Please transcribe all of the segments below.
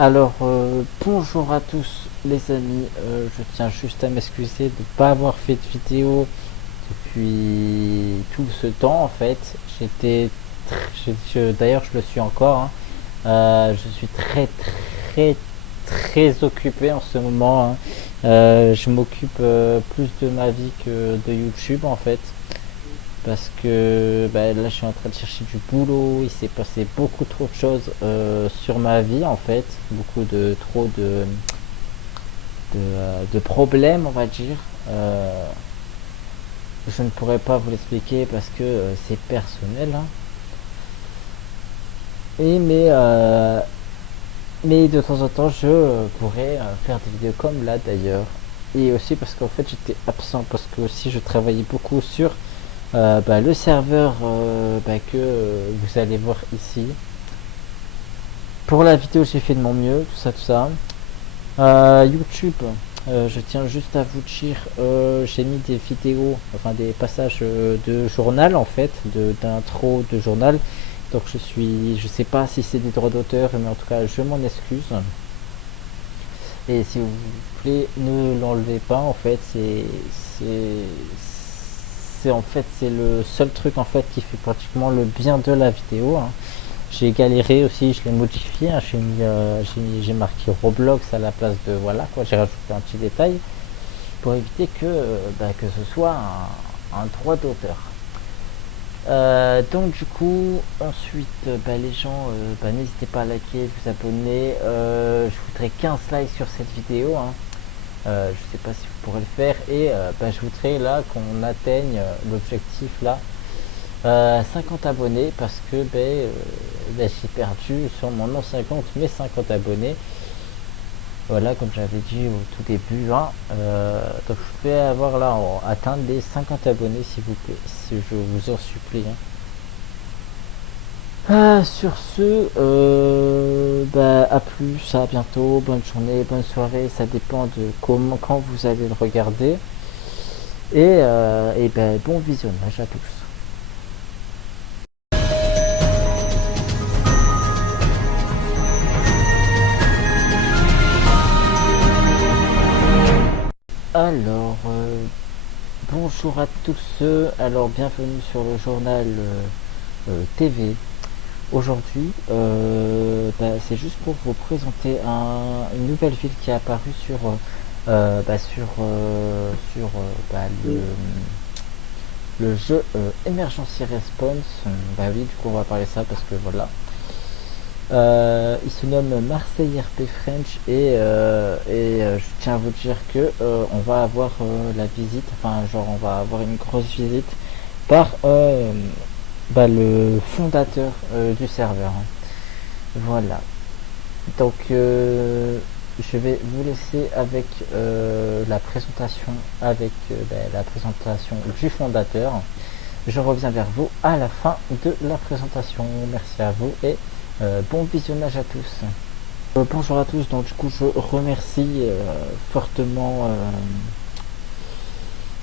Alors, bonjour à tous les amis, je tiens juste à m'excuser de ne pas avoir fait de vidéo depuis tout ce temps en fait. D'ailleurs je le suis encore, hein. Je suis très très occupé en ce moment, hein. Je m'occupe plus de ma vie que de YouTube en fait. Parce que là je suis en train de chercher du boulot, il s'est passé beaucoup trop de choses sur ma vie en fait, beaucoup de trop de problèmes on va dire. Je ne pourrais pas vous l'expliquer parce que c'est personnel, hein. Mais de temps en temps je pourrais faire des vidéos comme là d'ailleurs. Et aussi parce qu'en fait j'étais absent parce que aussi je travaillais beaucoup sur le serveur que vous allez voir ici. Pour la vidéo, j'ai fait de mon mieux, tout ça, tout ça. YouTube, je tiens juste à vous dire, j'ai mis des vidéos, enfin des passages de journal en fait, d'intro de journal. Donc je sais pas si c'est des droits d'auteur, mais en tout cas, je m'en excuse. Et si vous voulez, ne l'enlevez pas. En fait, c'est le seul truc en fait qui fait pratiquement le bien de la vidéo, hein. J'ai galéré aussi, je l'ai modifié, hein. J'ai marqué Roblox à la place de voilà quoi, j'ai rajouté un petit détail pour éviter que ce soit un droit d'auteur. Donc du coup, ensuite, les gens, n'hésitez pas à liker, vous abonner. Je voudrais 15 likes sur cette vidéo, hein. Je sais pas si vous pourrez le faire et je voudrais là qu'on atteigne l'objectif là, 50 abonnés parce que j'ai perdu sûrement non 50 mais 50 abonnés, voilà, comme j'avais dit au tout début, hein. Donc je vais avoir là atteindre les 50 abonnés s'il vous plaît, si je vous en supplie, hein. Sur ce, à plus, à bientôt, bonne journée, bonne soirée, ça dépend de comment, quand vous allez le regarder. Et bon visionnage à tous. Alors, bonjour à tous, alors bienvenue sur le journal TV. Aujourd'hui, c'est juste pour vous présenter une nouvelle ville qui est apparue sur le jeu Emergency Response. Oui, du coup, on va parler de ça parce que voilà. Il se nomme Marseille RP French et je tiens à vous dire que on va avoir la visite, enfin genre on va avoir une grosse visite par le fondateur du serveur, hein. Voilà. Donc je vais vous laisser avec la présentation du fondateur. Je reviens vers vous à la fin de la présentation. Merci à vous et bon visionnage à tous. Bonjour à tous, donc du coup je remercie fortement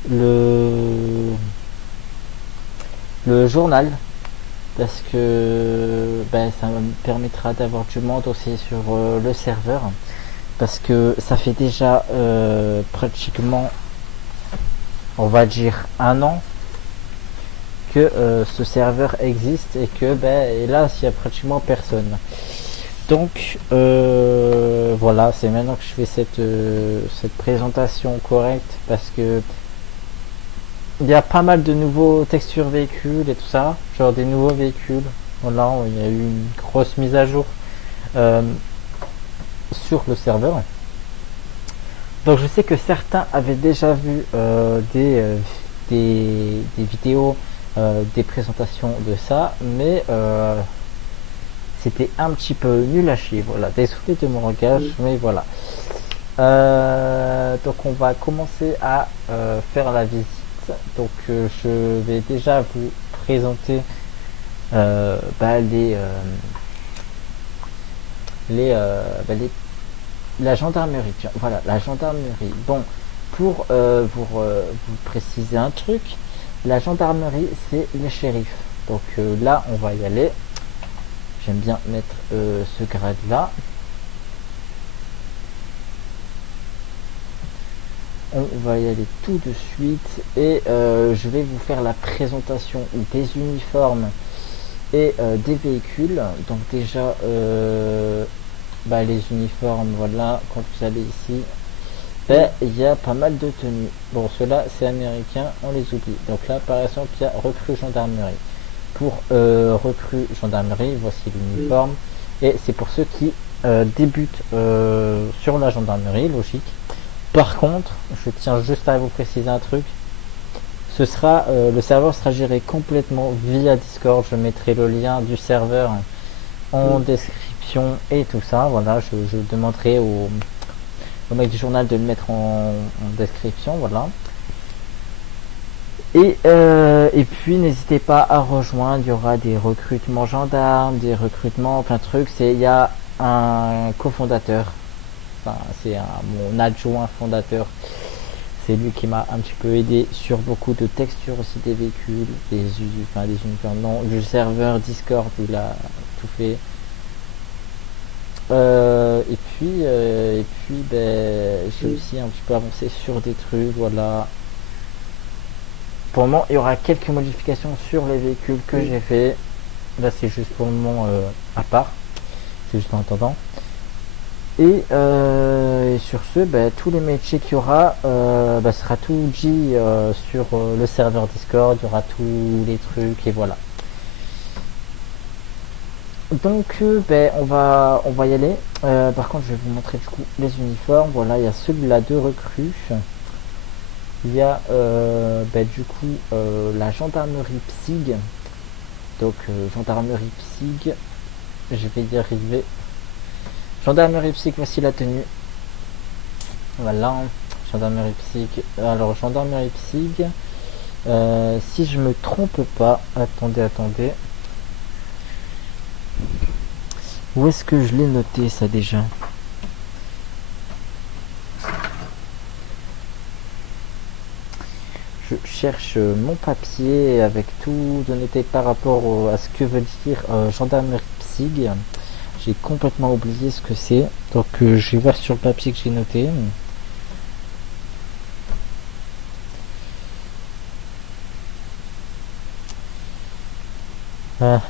le journal parce que ça me permettra d'avoir du monde aussi sur le serveur, parce que ça fait déjà pratiquement, on va dire, un an que ce serveur existe et que hélas il n'y a pratiquement personne. Donc voilà, c'est maintenant que je fais cette présentation correcte parce que il y a pas mal de nouveaux textures véhicules et tout ça, genre des nouveaux véhicules. Voilà, il y a eu une grosse mise à jour euh, sur le serveur. Donc je sais que certains avaient déjà vu des vidéos, des présentations de ça, mais c'était un petit peu nul à chier. Voilà, désolé de mon langage, mais voilà. Donc on va commencer à faire la visite. Donc je vais déjà vous présenter euh, bah, les, euh, les la gendarmerie. Tiens, voilà, la gendarmerie. Bon, pour vous préciser un truc, la gendarmerie c'est les shérifs. Donc là on va y aller. J'aime bien mettre ce grade là. on va y aller tout de suite et je vais vous faire la présentation des uniformes et des véhicules. Donc déjà les uniformes, voilà, quand vous allez ici, il y a pas mal de tenues. Bon, ceux-là c'est américain, on les oublie. Donc là par exemple il y a recrue gendarmerie. Pour recrue gendarmerie, voici l'uniforme et c'est pour ceux qui débutent sur la gendarmerie, logique. Par contre, je tiens juste à vous préciser un truc. Le serveur sera géré complètement via Discord. Je mettrai le lien du serveur en description et tout ça. Voilà, je demanderai au mec du journal de le mettre en description. Voilà. Et puis n'hésitez pas à rejoindre. Il y aura des recrutements gendarmes, des recrutements, plein de trucs. Il y a un cofondateur. Enfin, c'est mon adjoint fondateur. C'est lui qui m'a un petit peu aidé sur beaucoup de textures aussi des véhicules, des uniformes, non, du serveur Discord, il a tout fait. Et puis j'ai aussi un petit peu avancé sur des trucs, voilà. Pour le moment, il y aura quelques modifications sur les véhicules que j'ai fait. Là, c'est juste pour le moment à part. C'est juste en attendant. Et sur ce, tous les métiers qu'il y aura, sera tout dit sur le serveur Discord, il y aura tous les trucs et voilà. Donc on va y aller. Par contre je vais vous montrer du coup les uniformes. Voilà, il y a celui-là de recrue. Il y a du coup la gendarmerie PSIG. Donc gendarmerie PSIG, je vais y arriver. Gendarmerie PSIG, voici la tenue. Voilà, gendarmerie PSIG. Alors gendarmerie PSIG, si je me trompe pas, attendez. Où est-ce que je l'ai noté ça déjà? Je cherche mon papier avec tout de noté par rapport à ce que veut dire gendarmerie PSIG. J'ai complètement oublié ce que c'est. Donc je vais voir sur le papier que j'ai noté. Ah.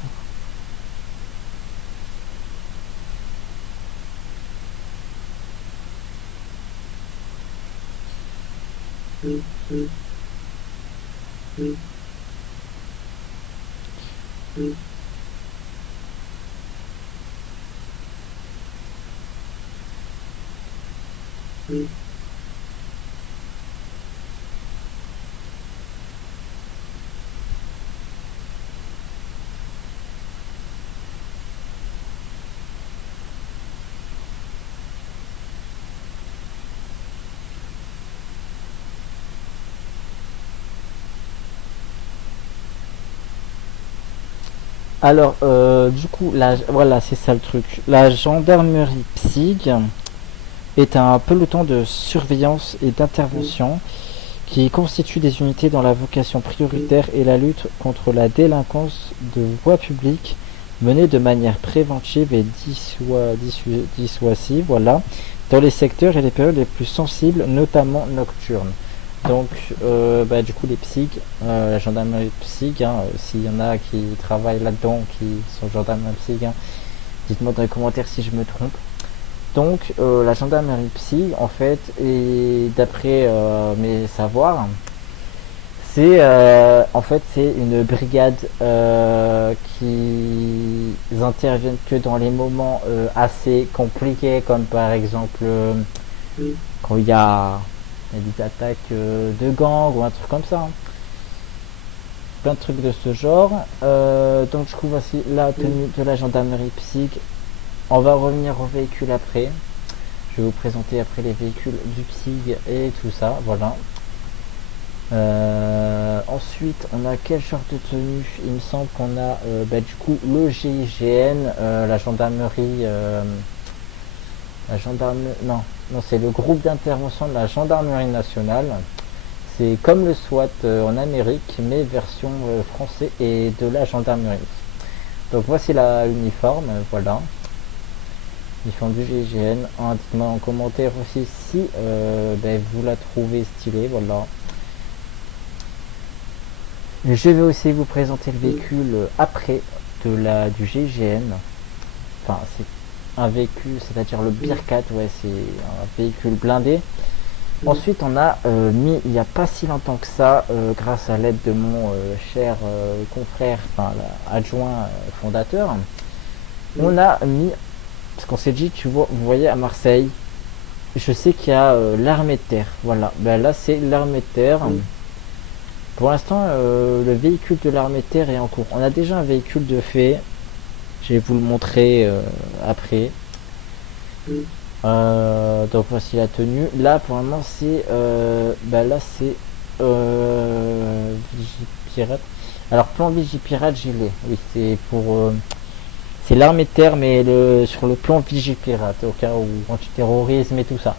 Alors, du coup, voilà, c'est ça le truc. La gendarmerie PSIG est un peloton de surveillance et d'intervention qui constitue des unités dont la vocation prioritaire est la lutte contre la délinquance de voie publique menée de manière préventive et dissuasive, voilà, dans les secteurs et les périodes les plus sensibles, notamment nocturnes. Donc, du coup, les PSIG, la gendarmerie PSIG, s'il y en a qui travaillent là-dedans, qui sont gendarmerie PSIG, dites-moi dans les commentaires si je me trompe. Donc, la gendarmerie PSIG, en fait, et d'après mes savoirs, c'est une brigade qui interviennent que dans les moments assez compliqués, comme par exemple quand il y a des attaques de gangs ou un truc comme ça. Plein de trucs de ce genre. Donc je trouve voici la tenue de la gendarmerie PSIG. On va revenir au véhicule après. Je vais vous présenter après les véhicules du PSIG et tout ça. Voilà. Ensuite, on a quel genre de tenue? Il me semble qu'on a du coup le GIGN, la gendarmerie. Non, c'est le groupe d'intervention de la gendarmerie nationale. C'est comme le SWAT en Amérique, mais version français et de la gendarmerie. Donc voici la uniforme, voilà. Ils font du GIGN. Dites-moi en commentaire aussi si vous la trouvez stylée. Voilà. Je vais aussi vous présenter le véhicule après du GIGN. Enfin, c'est un véhicule, c'est-à-dire le Bearcat, ouais, c'est un véhicule blindé. Ensuite, on a mis il n'y a pas si longtemps que ça, grâce à l'aide de mon cher confrère, enfin adjoint fondateur, on a mis, parce qu'on s'est dit, vous voyez à Marseille, je sais qu'il y a l'armée de terre, voilà, ben là c'est l'armée de terre. Pour l'instant, le véhicule de l'armée de terre est en cours. On a déjà un véhicule de fait, je vais vous le montrer après. Donc voici la tenue. Là pour le moment c'est là c'est Vigipirate. Alors plan Vigipirate j'ai l'ai. Oui c'est pour c'est l'armée de terre mais sur le plan Vigipirate au cas où antiterrorisme et tout ça.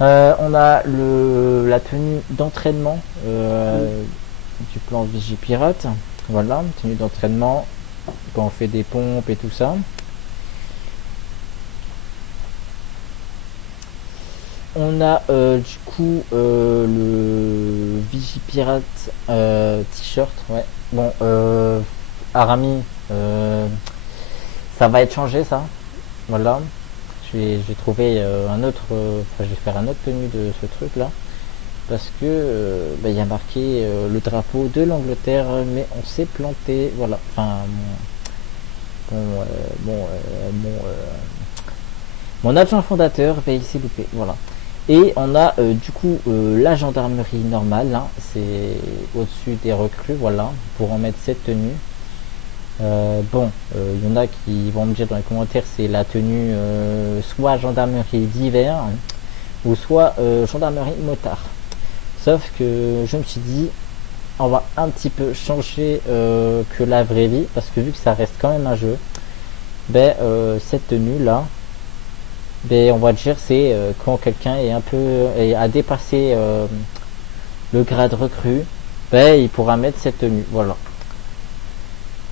On a la tenue d'entraînement du plan Vigipirate. Voilà, tenue d'entraînement quand on fait des pompes et tout ça. On a du coup le Vigipirate t-shirt, ouais. Bon, Arami, ça va être changé ça. Voilà. J'ai trouvé un autre, je vais faire un autre tenue de ce truc là. Parce que il y a marqué le drapeau de l'Angleterre, mais on s'est planté. Voilà. Enfin, mon adjoint fondateur va ici louper. Voilà. Et on a du coup la gendarmerie normale, hein, c'est au-dessus des recrues, voilà, pour en mettre cette tenue. Il y en a qui vont me dire dans les commentaires c'est la tenue soit gendarmerie d'hiver ou soit gendarmerie motard. Sauf que je me suis dit on va un petit peu changer que la vraie vie parce que vu que ça reste quand même un jeu, cette tenue là, on va dire c'est quand quelqu'un est un peu a dépassé le grade recrue, il pourra mettre cette tenue. Voilà.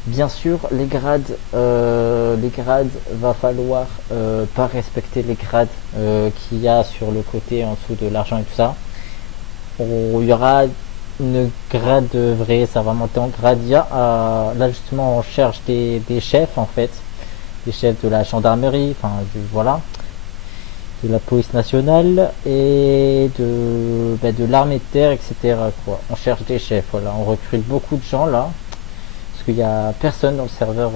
Bien sûr, les grades, va falloir pas respecter les grades qu'il y a sur le côté en dessous de l'argent et tout ça. Il y aura une grade vraie, ça va monter en grade. Il y a là justement on cherche des chefs en fait, des chefs de la gendarmerie, enfin voilà, de la police nationale et de l'armée de terre, etc. quoi. On cherche des chefs, voilà, on recrute beaucoup de gens là. Parce qu'il n'y a personne dans le serveur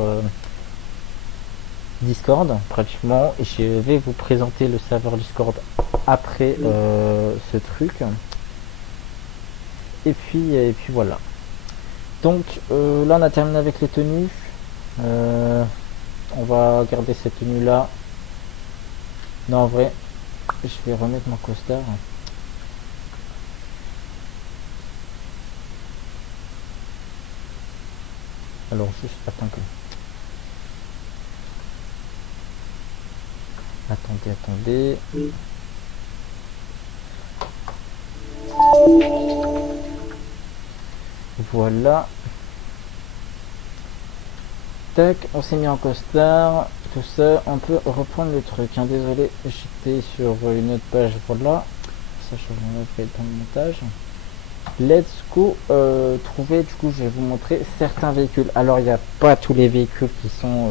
Discord pratiquement. Et je vais vous présenter le serveur Discord après ce truc. Et puis voilà. Donc là on a terminé avec les tenues. On va garder cette tenue là. Non en vrai, je vais remettre mon costard. Alors juste attendez. Voilà. Tac, on s'est mis en costard, tout ça, on peut reprendre le truc. Hein. Désolé, j'étais sur une autre page, voilà. Ça change fait dans le montage. Let's go trouver, du coup je vais vous montrer certains véhicules. Alors il n'y a pas tous les véhicules qui sont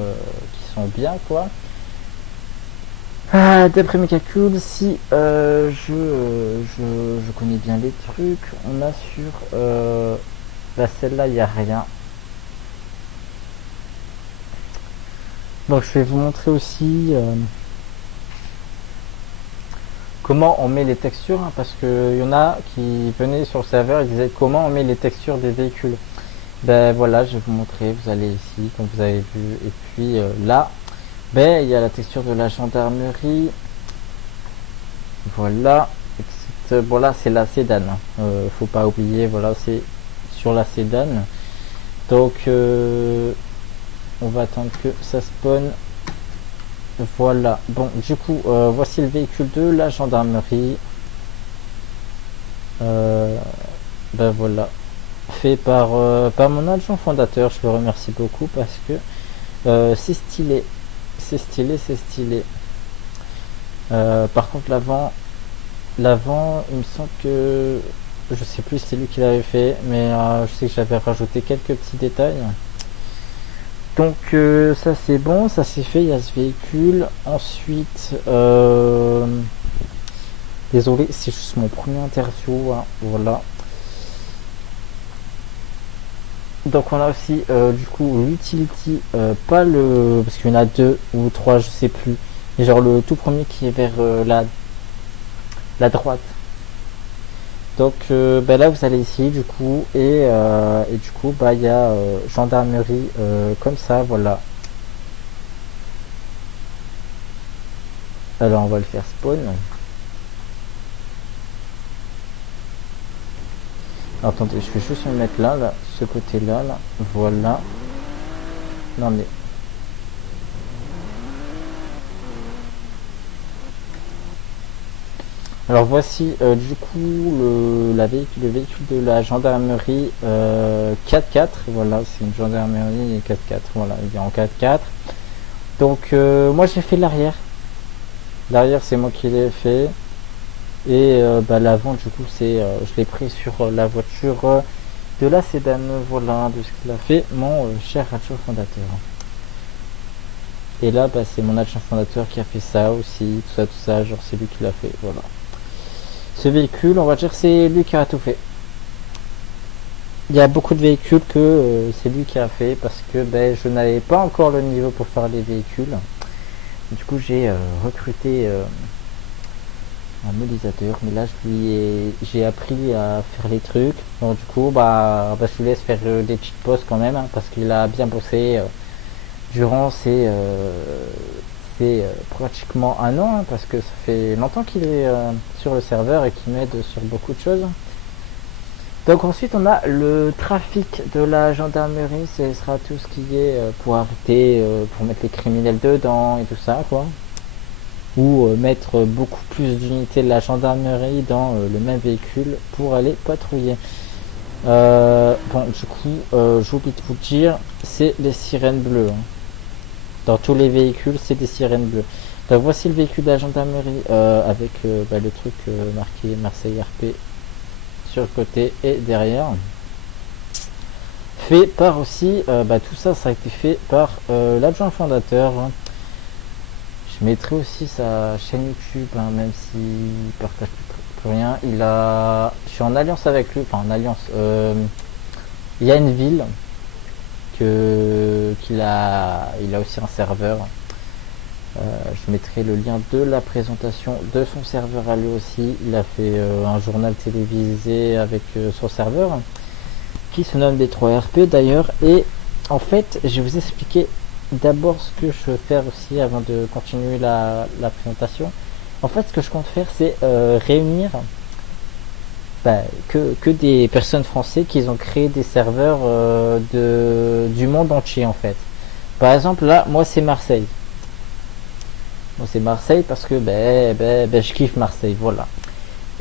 bien quoi. D'après mes calculs, si je connais bien les trucs, on a sur celle-là il n'y a rien. Donc je vais vous montrer aussi comment on met les textures, hein, parce que y en a qui venaient sur le serveur et disaient comment on met les textures des véhicules. Voilà, je vais vous montrer, vous allez ici comme vous avez vu, et puis là il y a la texture de la gendarmerie, voilà, voilà c'est la sédane, faut pas oublier, voilà c'est sur la sédane. Donc on va attendre que ça spawn. Voilà, bon du coup voici le véhicule de la gendarmerie. Voilà, fait par mon adjoint fondateur, je le remercie beaucoup parce que c'est stylé, c'est stylé, c'est stylé. Par contre, l'avant, il me semble que je sais plus si c'est lui qui l'avait fait, mais je sais que j'avais rajouté quelques petits détails. Donc ça c'est bon, ça c'est fait, il y a ce véhicule. Ensuite, désolé, c'est juste mon premier interview, hein, voilà. Donc on a aussi du coup l'utility, pas le, parce qu'il y en a deux ou trois, je sais plus. Mais genre le tout premier qui est vers la droite. Donc bah là vous allez ici du coup et du coup bah il y a gendarmerie comme ça, voilà. Alors on va le faire spawn. Alors, attendez, je vais juste me mettre là, ce côté-là, là. Voilà. Non mais. Alors voici du coup le véhicule de la gendarmerie 4x4. Voilà, c'est une gendarmerie 4x4. Voilà, il est en 4x4. Donc moi j'ai fait l'arrière. L'arrière c'est moi qui l'ai fait. Et bah, l'avant du coup c'est je l'ai pris sur la voiture de la sédan. Voilà de ce qu'il a fait mon cher adjoint fondateur. Et là bah, c'est mon adjoint fondateur qui a fait ça aussi, tout ça, genre c'est lui qui l'a fait, voilà. Ce véhicule, on va dire c'est lui qui a tout fait. Il y a beaucoup de véhicules que c'est lui qui a fait parce que ben, je n'avais pas encore le niveau pour faire les véhicules. Du coup j'ai recruté un modélisateur, mais là j'ai appris à faire les trucs. Donc du coup je vous laisse faire des petites pauses quand même hein, parce qu'il a bien bossé durant ces pratiquement un an hein, parce que ça fait longtemps qu'il est sur le serveur et qu'il m'aide sur beaucoup de choses. Donc ensuite on a le trafic de la gendarmerie, ce sera tout ce qui est pour arrêter, pour mettre les criminels dedans et tout ça quoi. Ou mettre beaucoup plus d'unités de la gendarmerie dans le même véhicule pour aller patrouiller. Bon du coup j'oublie de vous dire, c'est les sirènes bleues. Hein. Dans tous les véhicules c'est des sirènes bleues. Donc voici le véhicule de la gendarmerie avec le truc marqué Marseille RP sur le côté et derrière. Fait par aussi, tout ça a été fait par l'adjoint fondateur. Je mettrai aussi sa chaîne YouTube, hein, même s'il partage plus rien. Je suis en alliance avec lui, enfin en alliance. Il y a une ville il a aussi un serveur. Je mettrai le lien de la présentation de son serveur à lui aussi. Il a fait un journal télévisé avec son serveur qui se nomme D3RP d'ailleurs. Et en fait, je vais vous expliquer d'abord ce que je veux faire aussi avant de continuer la présentation. En fait, ce que je compte faire, c'est réunir que des personnes françaises qui ont créé des serveurs du monde entier en fait. Par exemple, là, moi c'est Marseille. Moi c'est Marseille parce que je kiffe Marseille, voilà.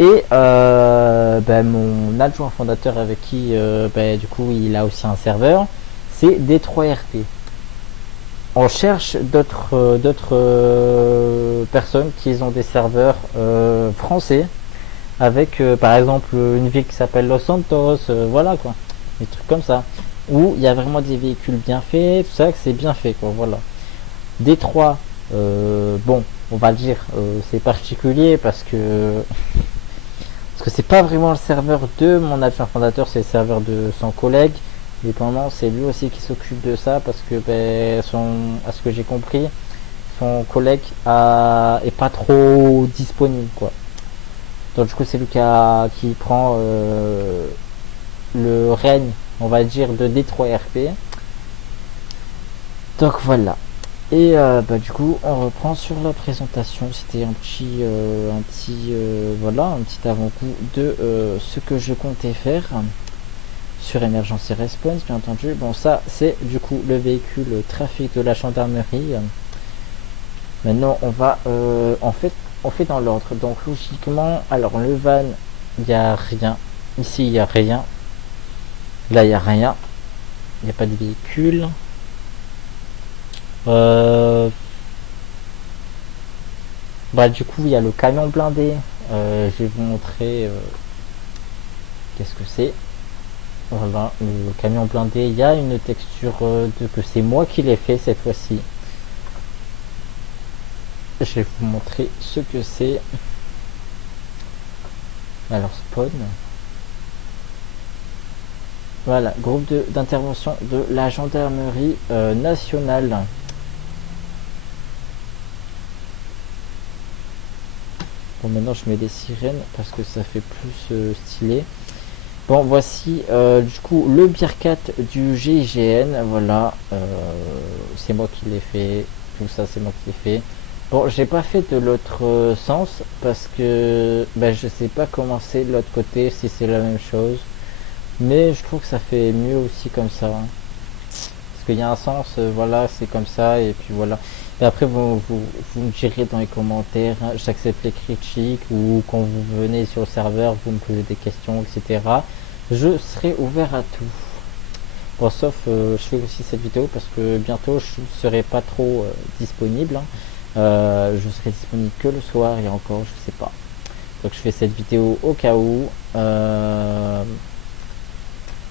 Et mon adjoint fondateur avec qui du coup il a aussi un serveur, c'est D3RP. On cherche d'autres personnes qui ont des serveurs français avec par exemple une ville qui s'appelle Los Santos, voilà quoi, des trucs comme ça, où il y a vraiment des véhicules bien faits, tout ça, que c'est bien fait quoi, voilà. D3, bon, on va dire, c'est particulier parce que c'est pas vraiment le serveur de mon adjoint fondateur, c'est le serveur de son collègue. Dépendamment, c'est lui aussi qui s'occupe de ça parce que à ce que j'ai compris, son collègue est pas trop disponible quoi. Donc du coup c'est lui qui prend le règne, on va dire, de D3RP. Donc voilà. Et du coup on reprend sur la présentation. C'était un petit avant-goût de ce que je comptais faire sur Emergency Response, bien entendu. Bon, ça c'est du coup le véhicule trafic de la gendarmerie. Maintenant on va on fait dans l'ordre. Donc logiquement, alors le van, il n'y a rien. Ici il n'y a rien. Là il n'y a rien. Il n'y a pas de véhicule. Bah du coup il y a le camion blindé. Je vais vous montrer qu'est-ce que c'est. Voilà, le camion blindé, il y a une texture que c'est moi qui l'ai fait cette fois-ci. Je vais vous montrer ce que c'est. Alors spawn. Voilà, groupe d'intervention de la gendarmerie nationale. Bon, maintenant je mets des sirènes parce que ça fait plus stylé. Bon, voici du coup le Bearcat du GIGN. Voilà, c'est moi qui l'ai fait. Tout ça, c'est moi qui l'ai fait. Bon, j'ai pas fait de l'autre sens parce que ben, je sais pas comment c'est de l'autre côté, si c'est la même chose. Mais je trouve que ça fait mieux aussi comme ça, hein. Parce qu'il y a un sens, voilà, c'est comme ça, et puis voilà. Et après, vous me direz dans les commentaires, hein, j'accepte les critiques, ou quand vous venez sur le serveur, vous me posez des questions, etc. Je serai ouvert à tout. Bon, sauf, je fais aussi cette vidéo parce que bientôt je ne serai pas trop disponible, hein. Je serai disponible que le soir, et encore, je sais pas. Donc je fais cette vidéo au cas où.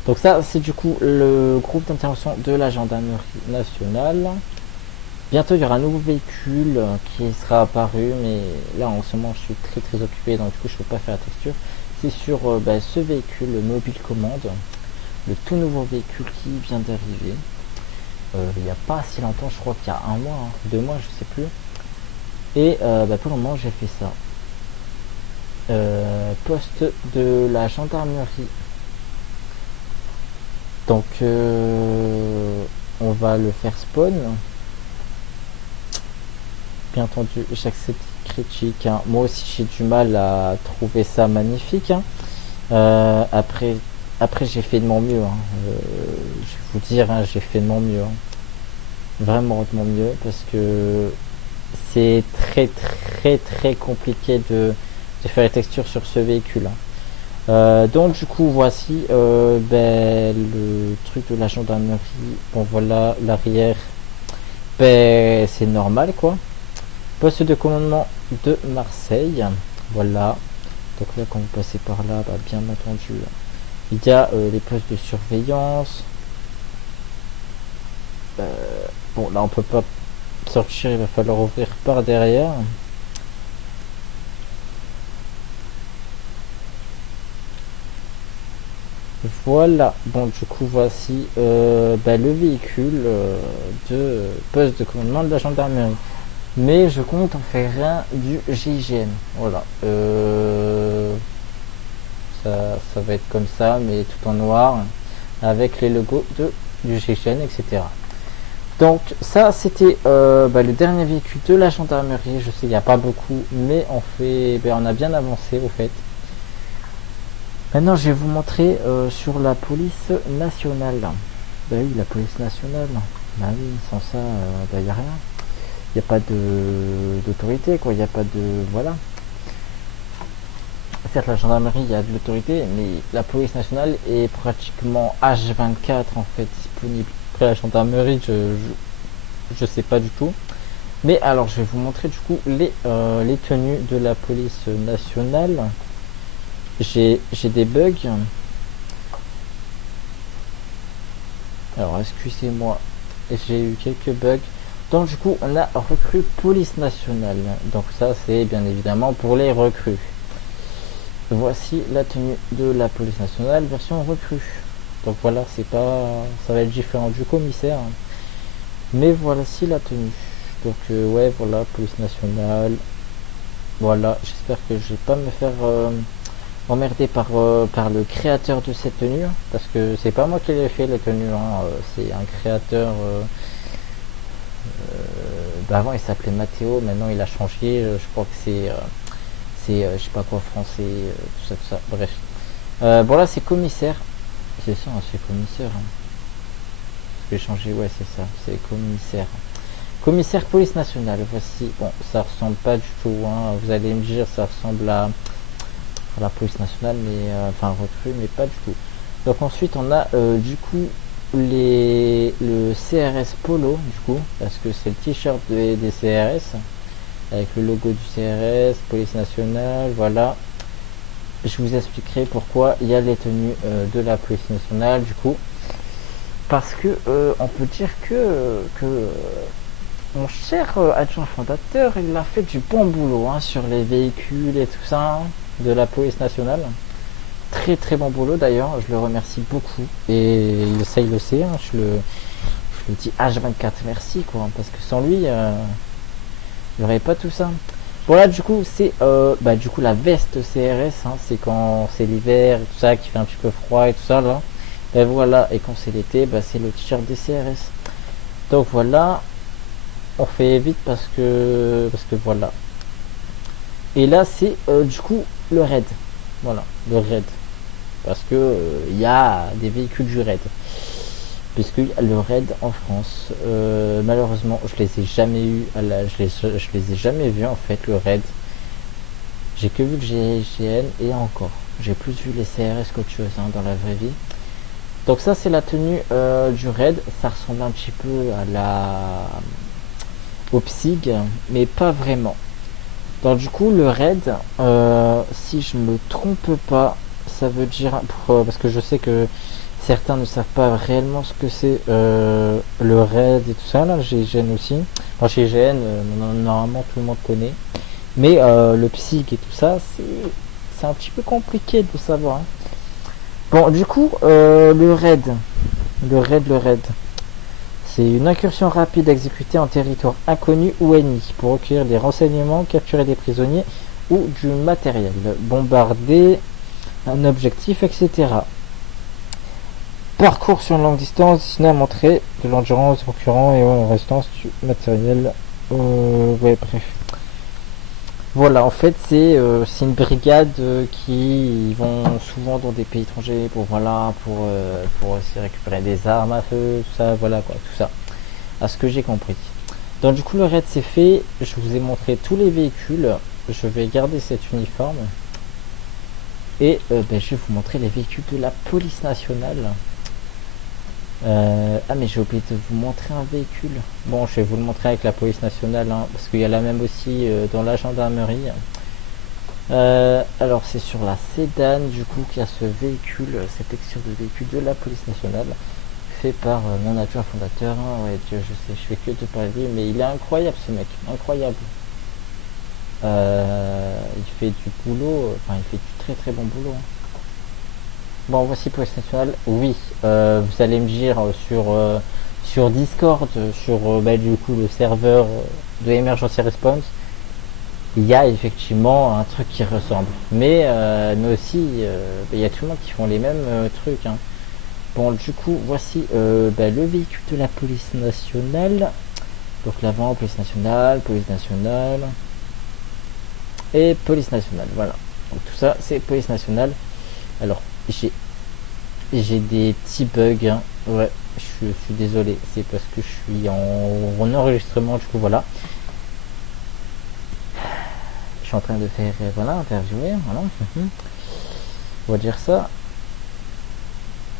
Donc ça, c'est du coup le groupe d'intervention de la gendarmerie nationale. Bientôt, il y aura un nouveau véhicule qui sera apparu, mais là, en ce moment, je suis très occupé, donc du coup, je ne peux pas faire la texture. C'est sur ce véhicule mobile commande, le tout nouveau véhicule qui vient d'arriver. Il n'y a pas si longtemps, je crois qu'il y a un mois, hein, 2 mois, je sais plus. Et pour le moment, j'ai fait ça. Poste de la gendarmerie. Donc, on va le faire spawn. Bien entendu, j'accepte les critiques, hein. Moi aussi, j'ai du mal à trouver ça magnifique, hein. Après, j'ai fait de mon mieux, hein. Je vais vous dire, hein, j'ai fait de mon mieux, hein. Vraiment de mon mieux, parce que c'est très compliqué de faire les textures sur ce véhicule, hein. Donc du coup voici le truc de la gendarmerie. Bon voilà, l'arrière, c'est normal quoi. Poste de commandement de Marseille, voilà. Donc là quand vous passez par là, bien entendu, il y a les postes de surveillance. Bon là on peut pas sortir, il va falloir ouvrir par derrière. Voilà, bon du coup voici le véhicule de poste de commandement de la gendarmerie. Mais je compte en faire un du GIGN. Voilà. Ça va être comme ça, mais tout en noir, avec les logos du GIGN, etc. Donc ça c'était le dernier véhicule de la gendarmerie. Je sais il n'y a pas beaucoup, mais on a bien avancé au fait. Maintenant, je vais vous montrer sur la police nationale. Bah oui, la police nationale. Bah oui, sans ça, il n'y a rien. Il n'y a pas d'autorité, quoi. Il n'y a pas de... Voilà. Certes, la gendarmerie, il y a de l'autorité, mais la police nationale est pratiquement H24, en fait, disponible. Après, la gendarmerie, je sais pas du tout. Mais alors, je vais vous montrer, du coup, les tenues de la police nationale. J'ai des bugs. Alors excusez-moi, j'ai eu quelques bugs. Donc du coup on a recrue police nationale. Donc ça c'est bien évidemment pour les recrues. Voici la tenue de la police nationale version recrue. Donc voilà, c'est pas, ça va être différent du commissaire. Mais voici la tenue. Donc ouais voilà, police nationale. Voilà, j'espère que je vais pas me faire emmerdé par le créateur de cette tenue, parce que c'est pas moi qui l'ai fait la tenue, hein, c'est un créateur. Avant il s'appelait Mathéo, maintenant il a changé, je crois que c'est je sais pas quoi français, tout ça, bref. Bon là c'est commissaire, c'est ça, hein, c'est commissaire, hein. Je vais changer, ouais c'est ça, c'est commissaire. Commissaire police nationale, voici. Bon, ça ressemble pas du tout, hein, vous allez me dire, ça ressemble à la police nationale, mais enfin recrue, mais pas du tout. Donc ensuite on a du coup le CRS polo, du coup, parce que c'est le t-shirt des CRS. avec le logo du CRS, police nationale, voilà. Je vous expliquerai pourquoi il y a les tenues de la police nationale du coup. Parce que on peut dire que mon cher adjoint fondateur, il a fait du bon boulot hein, sur les véhicules et tout ça hein, de la police nationale. Très très bon boulot d'ailleurs, je le remercie beaucoup. Et ça il le sait, hein, je le dis H24 merci quoi, parce que sans lui, il n'y aurait pas tout ça. Bon là du coup c'est du coup la veste CRS, hein, c'est quand c'est l'hiver et tout ça, qui fait un petit peu froid et tout ça là. Et voilà, et quand c'est l'été, c'est le t-shirt des CRS. Donc voilà, on fait vite parce que voilà. Et là c'est du coup le raid. Voilà, le raid. Parce que il y a des véhicules du raid. Puisque le raid en France, malheureusement, je les ai jamais eu, je les ai jamais vus en fait le raid. J'ai que vu le GIGN et encore, j'ai plus vu les CRS qu'autre chose hein, dans la vraie vie. Donc ça c'est la tenue du raid, ça ressemble un petit peu au PSIG, mais pas vraiment. Donc du coup le raid, si je me trompe pas, ça veut dire parce que je sais que certains ne savent pas réellement ce que c'est le raid et tout ça là, GIGN aussi. Enfin GIGN, normalement tout le monde connaît, mais le PSIG et tout ça, c'est un petit peu compliqué de savoir. Hein. Bon, du coup, le raid, c'est une incursion rapide exécutée en territoire inconnu ou ennemi pour recueillir des renseignements, capturer des prisonniers ou du matériel, bombarder un objectif, etc. Parcours sur une longue distance destiné à montrer de l'endurance des concurrents et en résistance du matériel. Ouais, bref. Voilà, en fait, c'est une brigade qui vont souvent dans des pays étrangers pour aussi récupérer des armes à feu, tout ça, voilà quoi, tout ça. À ce que j'ai compris. Donc du coup, le raid c'est fait. Je vous ai montré tous les véhicules. Je vais garder cet uniforme et je vais vous montrer les véhicules de la police nationale. Mais j'ai oublié de vous montrer un véhicule. Bon, je vais vous le montrer avec la police nationale, hein, parce qu'il y a la même aussi dans la gendarmerie. Alors c'est sur la Sedan du coup qu'il y a ce véhicule, cette texture de véhicule de la police nationale, fait par mon adjoint fondateur. Hein, ouais, Dieu, je sais, je fais que de parler de lui, mais il est incroyable ce mec, incroyable. Il fait du boulot, enfin il fait du très très bon boulot. Hein. Bon, voici Police Nationale. Oui, vous allez me dire sur Discord, sur du coup le serveur de Emergency Response, il y a effectivement un truc qui ressemble. Mais aussi, il y a tout le monde qui font les mêmes trucs. Hein. Bon, du coup, voici le véhicule de la police nationale. Donc l'avant, police nationale et police nationale. Voilà. Donc tout ça, c'est police nationale. Alors, j'ai des petits bugs. Hein. Ouais, je suis désolé. C'est parce que je suis en enregistrement. Du coup, voilà. Je suis en train de faire, interviewer. Voilà. On va dire ça.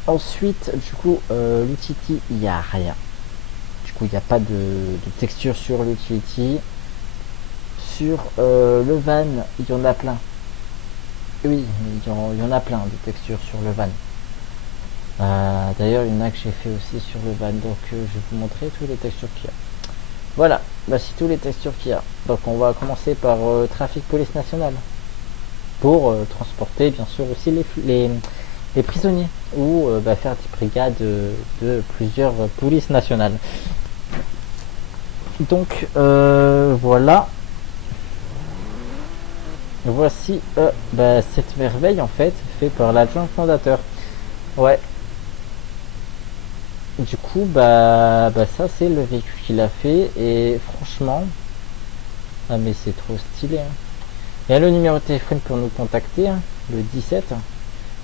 Ensuite, du coup, l'utility, il n'y a rien. Du coup, il n'y a pas de texture sur l'utility. Sur le van, il y en a plein. Oui, il y en a plein de textures sur le van. D'ailleurs, il y en a que j'ai fait aussi sur le van, donc je vais vous montrer toutes les textures qu'il y a. Voilà, c'est toutes les textures qu'il y a. Donc on va commencer par trafic police nationale pour transporter bien sûr aussi les prisonniers ou faire des brigades de plusieurs polices nationales. Donc voilà. Voici cette merveille en fait fait par l'adjoint fondateur. Ouais. Du coup ça c'est le véhicule qu'il a fait et franchement mais c'est trop stylé. Hein. Il y a le numéro de téléphone pour nous contacter, hein, le 17.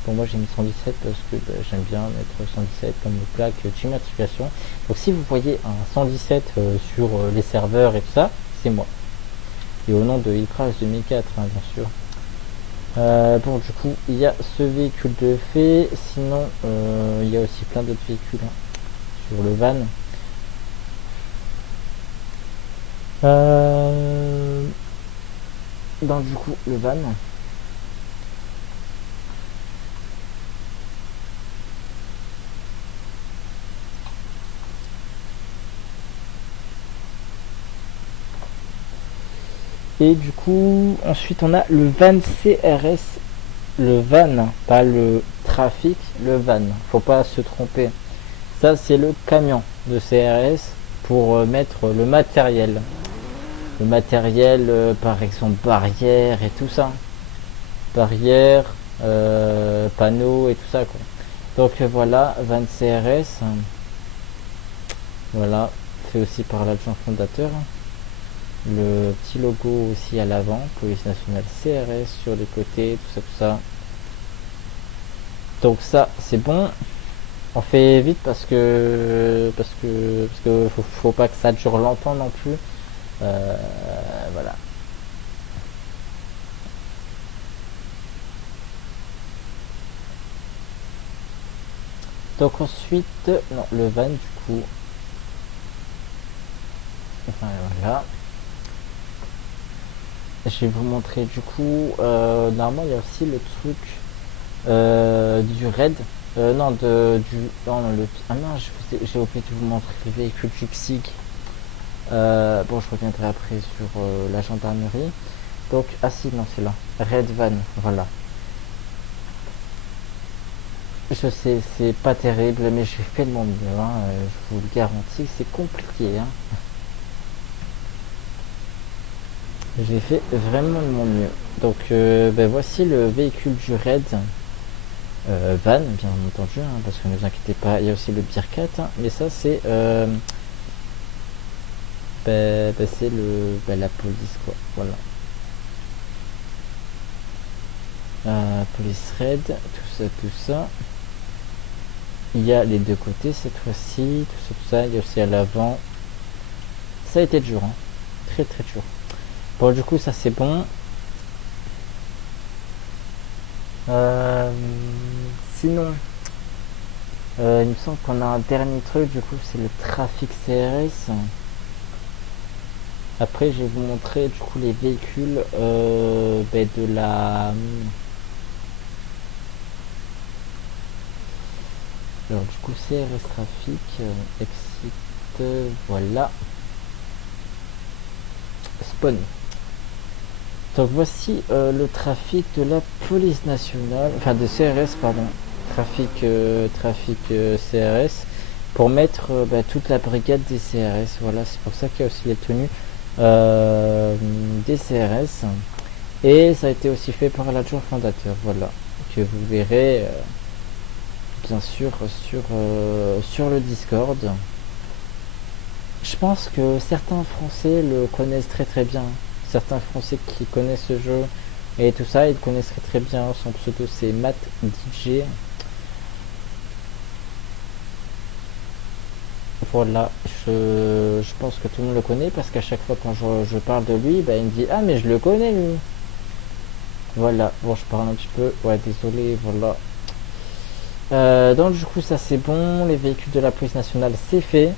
Bon moi j'ai mis 117 parce que j'aime bien mettre 117 comme plaque d'immatriculation. Donc si vous voyez un 117 sur les serveurs et tout ça, c'est moi. Et au nom de Icras 2004 hein, bien sûr. Bon du coup il y a ce véhicule de fait, sinon il y a aussi plein d'autres véhicules hein, sur le van. Donc du coup, le van. Et du coup, ensuite on a le van CRS. Le van, pas le trafic, le van. Faut pas se tromper. Ça, c'est le camion de CRS pour mettre le matériel. Le matériel, par exemple, barrière et tout ça. Barrière, panneaux et tout ça, quoi. Donc voilà, van CRS. Voilà, fait aussi par l'adjoint fondateur. Le petit logo aussi à l'avant, police nationale CRS sur les côtés, tout ça, tout ça. Donc ça, c'est bon. On fait vite parce que faut pas que ça dure longtemps non plus. Voilà. Donc ensuite, non, le van du coup. Enfin voilà. Je vais vous montrer du coup. Normalement, il y a aussi le truc du raid. Non, du. Non, non, le. Ah non, j'ai oublié de vous montrer le véhicule du PSIG. Bon, je reviendrai après sur la gendarmerie. Donc, ah si, non, c'est là. Red Van, voilà. Je sais, c'est pas terrible, mais j'ai fait de mon mieux. Hein. Je vous le garantis, c'est compliqué. Hein. J'ai fait vraiment de mon mieux. Donc, ben, voici le véhicule du raid. Van, bien entendu, hein, parce que ne vous inquiétez pas, il y a aussi le Bearcat. Hein, mais ça, c'est c'est la police, quoi. Voilà. Police raid, tout ça, tout ça. Il y a les deux côtés cette fois-ci, tout ça, il y a aussi à l'avant. Ça a été dur, hein. Très très dur. Bon, du coup, ça c'est bon. Euh, Sinon, il me semble qu'on a un dernier truc, du coup, c'est le trafic CRS. Après, je vais vous montrer du coup les véhicules de la. Alors, du coup, CRS trafic, exit, voilà. Spawn. Donc voici le trafic de la police nationale, enfin de CRS, pardon, trafic CRS, pour mettre toute la brigade des CRS. Voilà, c'est pour ça qu'il y a aussi les tenues des CRS. Et ça a été aussi fait par l'adjoint fondateur, voilà, que vous verrez bien sûr sur le Discord. Je pense que certains Français le connaissent très très bien. Certains Français qui connaissent ce jeu et tout ça, ils connaisseraient très bien. Son pseudo c'est Matt DJ. Voilà, je pense que tout le monde le connaît parce qu'à chaque fois quand je parle de lui, il me dit ah mais je le connais lui. Voilà, bon je parle un petit peu, ouais désolé, voilà. Donc du coup ça c'est bon, les véhicules de la police nationale c'est fait.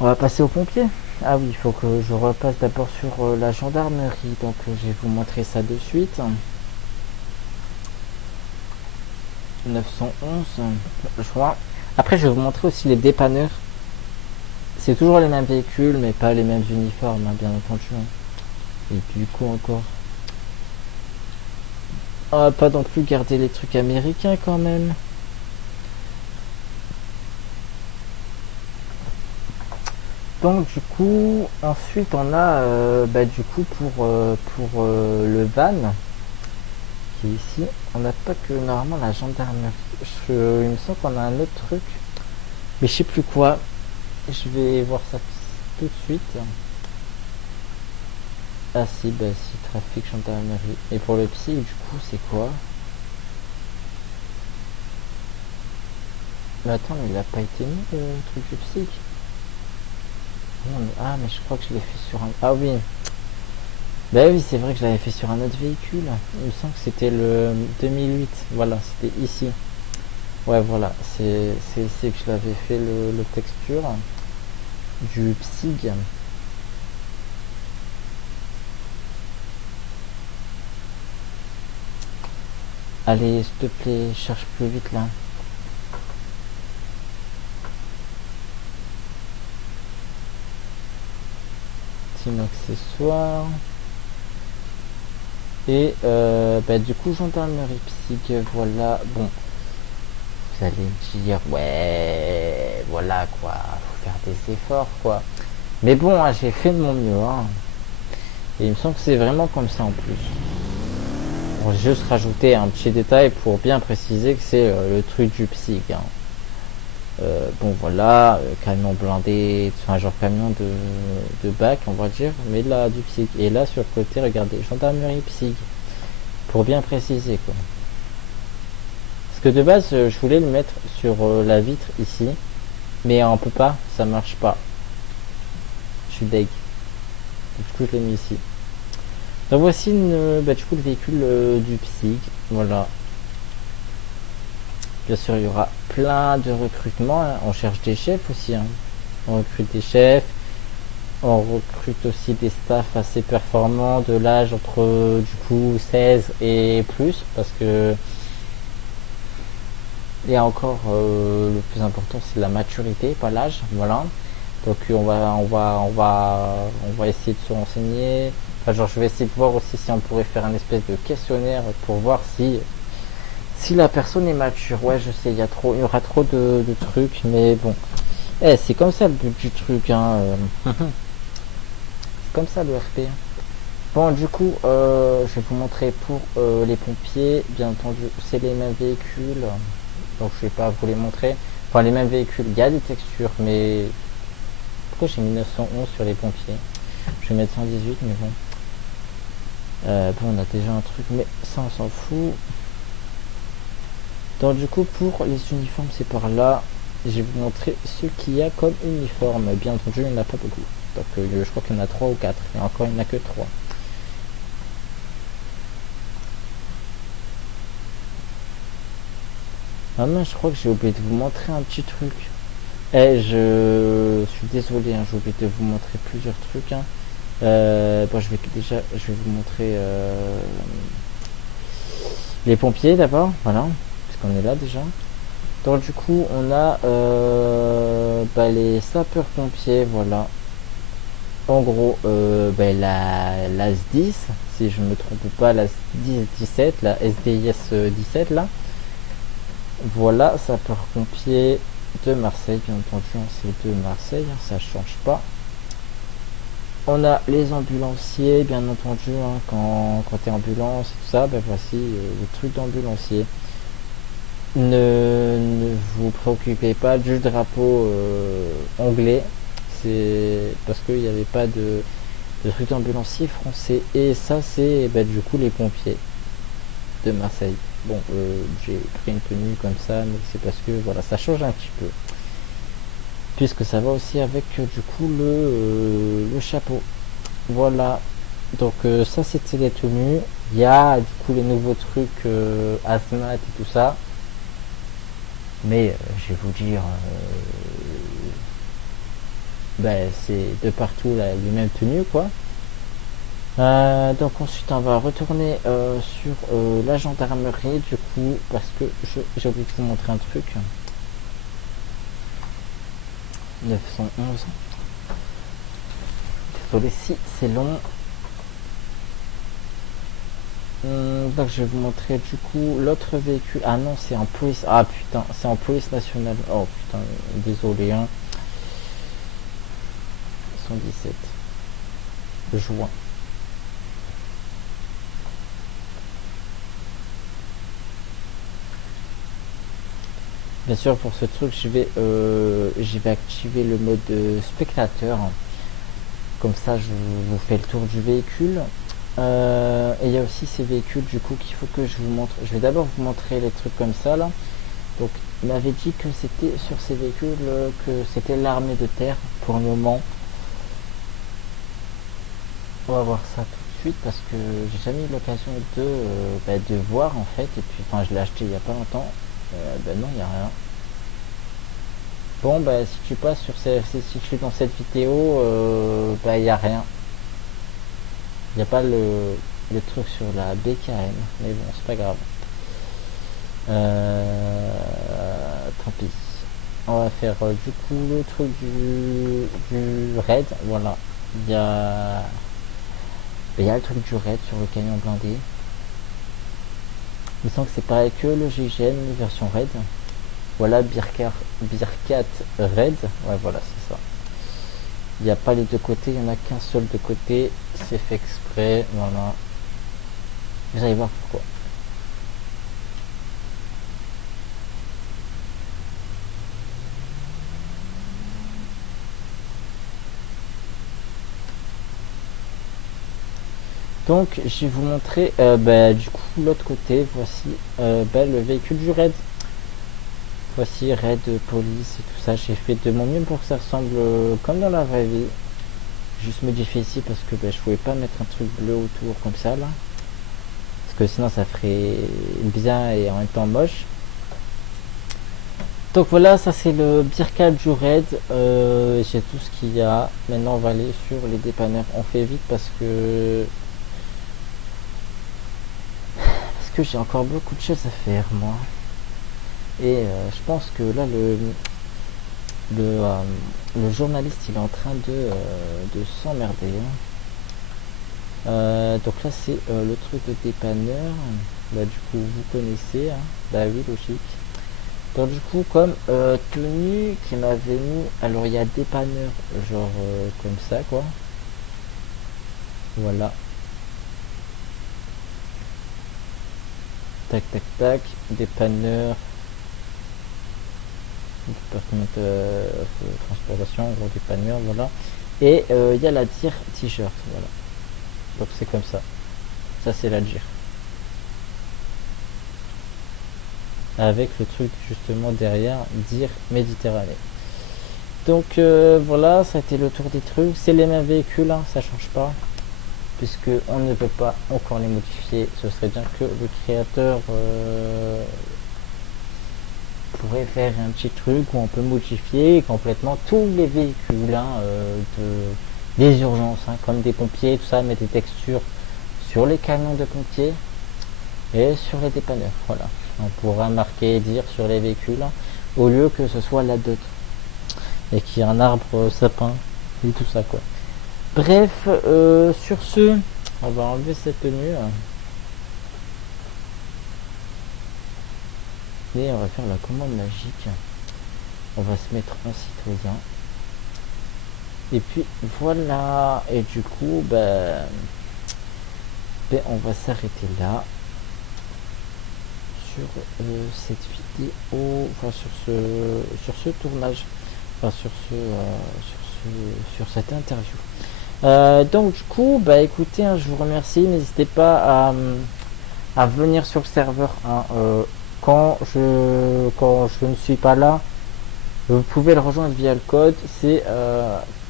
On va passer aux pompiers. Ah oui, il faut que je repasse d'abord sur la gendarmerie. Donc je vais vous montrer ça de suite. 911, je crois. Après, je vais vous montrer aussi les dépanneurs. C'est toujours les mêmes véhicules, mais pas les mêmes uniformes, hein, bien entendu. Et du coup, encore. On va pas non plus garder les trucs américains quand même. Donc du coup, ensuite on a du coup pour le van qui est ici, on n'a pas que normalement la gendarmerie. Il me semble qu'on a un autre truc, mais je sais plus quoi. Je vais voir ça tout de suite. Ah si, bah si, trafic, gendarmerie. Et pour le psy, du coup, c'est quoi? Mais attends, mais il a pas été mis le truc du psy. Ah, mais je crois que je l'ai fait sur un. Ah oui. Bah oui, c'est vrai que je l'avais fait sur un autre véhicule. Il me semble que c'était le 2008. Voilà, c'était ici. Ouais, voilà, c'est ici que je l'avais fait le texture du PSIG. Allez, s'il te plaît, cherche plus vite là. Team accessoire. Et du coup, gendarmerie psy, voilà. Bon, vous allez me dire, ouais, voilà quoi, faut faire des efforts quoi. Mais bon, hein, j'ai fait de mon mieux. Hein. Et il me semble que c'est vraiment comme ça en plus. On va juste rajouter un petit détail pour bien préciser que c'est le truc du psy. Hein. Bon voilà, camion blindé, enfin genre camion de bac on va dire, mais là du psy. Et là sur le côté, regardez, gendarmerie psy. Pour bien préciser quoi. Parce que de base, je voulais le mettre sur la vitre ici, mais on peut pas, ça marche pas. Je suis deg. Donc du coup je l'ai mis ici. Donc voici du coup le véhicule du psy. Voilà. Bien sûr il y aura plein de recrutements. Hein. On cherche des chefs aussi. Hein. On recrute des chefs. On recrute aussi des staffs assez performants de l'âge entre du coup 16 et plus. Parce que et encore le plus important c'est la maturité, pas l'âge. Voilà. Donc on va essayer de se renseigner. Enfin genre je vais essayer de voir aussi si on pourrait faire un espèce de questionnaire pour voir si la personne est mature. Ouais je sais, il y aura trop de trucs, mais bon. C'est comme ça le but du truc, hein. C'est comme ça le RP. Bon du coup je vais vous montrer pour les pompiers, bien entendu c'est les mêmes véhicules. Donc je vais pas vous les montrer. Enfin les mêmes véhicules, il y a des textures, mais pourquoi j'ai mis 911 sur les pompiers? Je vais mettre 118, mais bon. Bon, on a déjà un truc, mais ça on s'en fout. Donc du coup, pour les uniformes, c'est par là. Je vais vous montrer ce qu'il y a comme uniforme. Bien entendu, il n'y en a pas beaucoup. Donc je crois qu'il y en a 3 ou 4. Et encore, il n'y en a que 3. Ah non, je crois que j'ai oublié de vous montrer un petit truc. Je suis désolé, hein, j'ai oublié de vous montrer plusieurs trucs. Hein. Je vais vous montrer les pompiers d'abord, voilà, puisqu'on est là déjà. Donc du coup, on a les sapeurs-pompiers, voilà. En gros, la S10, si je ne me trompe pas, la S10-17, la SDIS 17 là. Voilà, sapeurs-pompiers de Marseille, bien entendu, c'est de Marseille, hein, ça change pas. On a les ambulanciers, bien entendu, hein, quand t'es ambulance et tout ça, voici le truc d'ambulancier. Ne vous préoccupez pas du drapeau anglais, c'est parce qu'il n'y avait pas de truc d'ambulancier français. Et ça, c'est du coup les pompiers de Marseille. Bon, j'ai pris une tenue comme ça, mais c'est parce que voilà, ça change un petit peu. Puisque ça va aussi avec du coup le chapeau. Voilà. Donc ça c'était les tenues. Il y a du coup les nouveaux trucs hazmat et tout ça. Mais je vais vous dire, c'est de partout les mêmes tenues quoi. Donc ensuite on va retourner sur la gendarmerie du coup parce que j'ai oublié de vous montrer un truc. 911. Désolé si c'est long. Donc je vais vous montrer du coup l'autre véhicule. Ah non, c'est en police. Ah putain, c'est en police nationale. Oh putain, désolé hein. 117 juin. Bien sûr pour ce truc je vais activer le mode spectateur. Comme ça je vous fais le tour du véhicule. Et il y a aussi ces véhicules du coup qu'il faut que je vous montre. Je vais d'abord vous montrer les trucs comme ça là. Donc il m'avait dit que c'était sur ces véhicules que c'était l'armée de terre pour le moment. On va voir ça tout de suite parce que j'ai jamais eu l'occasion de voir en fait. Et puis enfin je l'ai acheté il y a pas longtemps. Non il n'y a rien. Bon si tu passes sur si tu es dans cette vidéo, il n'y a rien. Il n'y a pas le truc sur la BKM, mais bon c'est pas grave. Tant pis. On va faire du coup le truc du raid. Voilà. Il y a, il y a le truc du raid sur le camion blindé. Il semble que c'est pareil que le GIGN version raid. Voilà, Birkat raid. Ouais, voilà, c'est ça. Il n'y a pas les deux côtés, il n'y en a qu'un seul de côté. C'est fait exprès. Voilà. Vous allez voir pourquoi. Donc je vais vous montrer du coup l'autre côté. Voici le véhicule du raid. Voici raid police et tout ça. J'ai fait de mon mieux pour que ça ressemble comme dans la vraie vie. Juste modifier ici parce que je pouvais pas mettre un truc bleu autour comme ça là. Parce que sinon ça ferait bien et en même temps moche. Donc voilà, ça c'est le Birkat du raid. J'ai tout ce qu'il y a. Maintenant on va aller sur les dépanneurs. On fait vite parce que j'ai encore beaucoup de choses à faire moi. Et je pense que là le journaliste il est en train de s'emmerder. Donc là c'est le truc de dépanneur. Bah du coup vous connaissez, hein. Bah oui, logique. Donc du coup comme tenue qui m'avait mis, alors il y a dépanneur genre comme ça quoi. Voilà. Tac tac tac, dépanneur, département de transportation, gros dépanneur, voilà. Et il y a la dire t-shirt, voilà. Donc c'est comme ça. Ça c'est la dire. Avec le truc justement derrière, dire Méditerranée. Donc voilà, ça a été le tour des trucs. C'est les mêmes véhicules, hein, ça change pas. Puisque on ne peut pas encore les modifier. Ce serait bien que le créateur pourrait faire un petit truc où on peut modifier complètement tous les véhicules des urgences, hein, comme des pompiers, tout ça, mettre des textures sur les camions de pompiers et sur les dépanneurs. Voilà, on pourra marquer et dire sur les véhicules hein, au lieu que ce soit la dot et qu'il y ait un arbre sapin et tout ça quoi. Bref, sur ce, on va enlever cette tenue et on va faire la commande magique. On va se mettre en citoyen. Et puis voilà. Et du coup, on va s'arrêter là sur cette vidéo, enfin sur ce tournage, enfin sur cette interview. Donc du coup, écoutez, hein, je vous remercie. N'hésitez pas à venir sur le serveur. Hein, quand je ne suis pas là, vous pouvez le rejoindre via le code. C'est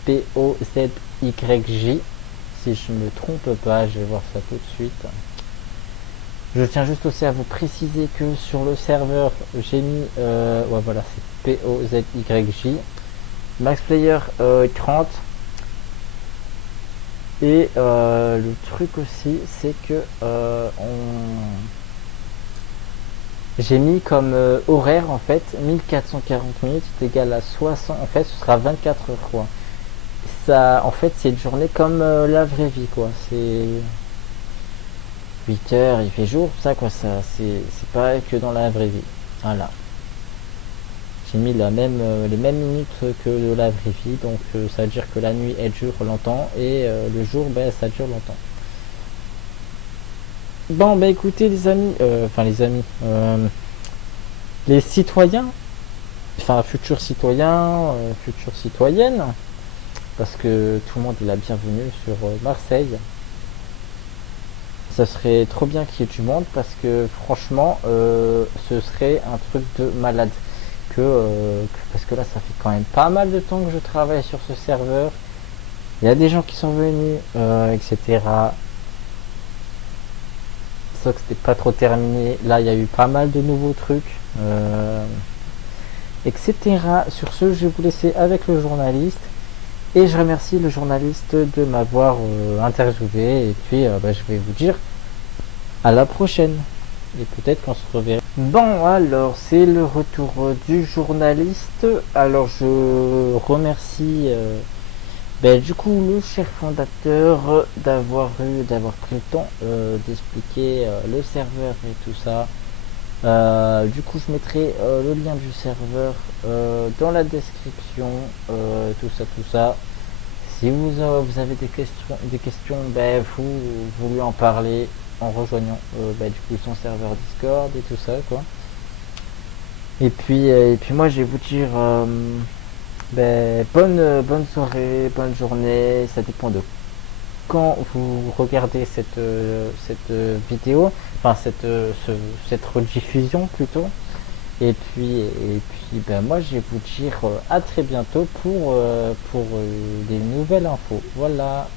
POZYJ. Si je ne me trompe pas, je vais voir ça tout de suite. Je tiens juste aussi à vous préciser que sur le serveur, j'ai mis, ouais voilà, c'est POZYJ. Max Player 30. Et le truc aussi, c'est que j'ai mis comme horaire en fait 1440 minutes est égal à 60, en fait ce sera 24 heures quoi. Ça, en fait c'est une journée comme la vraie vie quoi. C'est 8 heures, il fait jour, tout ça quoi, ça c'est pareil que dans la vraie vie. Voilà. J'ai mis les mêmes minutes que de la vraie vie, donc ça veut dire que la nuit elle dure longtemps et le jour ça dure longtemps. Bon écoutez les amis, les citoyens, enfin futurs citoyens, futures citoyennes, parce que tout le monde est la bienvenue sur Marseille. Ça serait trop bien qu'il y ait du monde parce que franchement ce serait un truc de malade. Parce que là ça fait quand même pas mal de temps que je travaille sur ce serveur. Il y a des gens qui sont venus, etc. Sauf que c'était pas trop terminé. Là il y a eu pas mal de nouveaux trucs, etc. Sur ce, je vais vous laisser avec le journaliste. Et je remercie le journaliste de m'avoir interviewé. Et puis je vais vous dire à la prochaine. Et peut-être qu'on se reverra. Bon, alors c'est le retour du journaliste. Alors je remercie du coup le cher fondateur d'avoir pris le temps d'expliquer le serveur et tout ça. Du coup je mettrai le lien du serveur dans la description, tout ça. Si vous avez des questions, vous lui en parlez en rejoignant du coup son serveur Discord et tout ça quoi. Et puis moi je vais vous dire bonne soirée, bonne journée, ça dépend de quand vous regardez cette vidéo, enfin cette rediffusion plutôt. Et puis moi je vais vous dire à très bientôt pour des nouvelles infos. Voilà.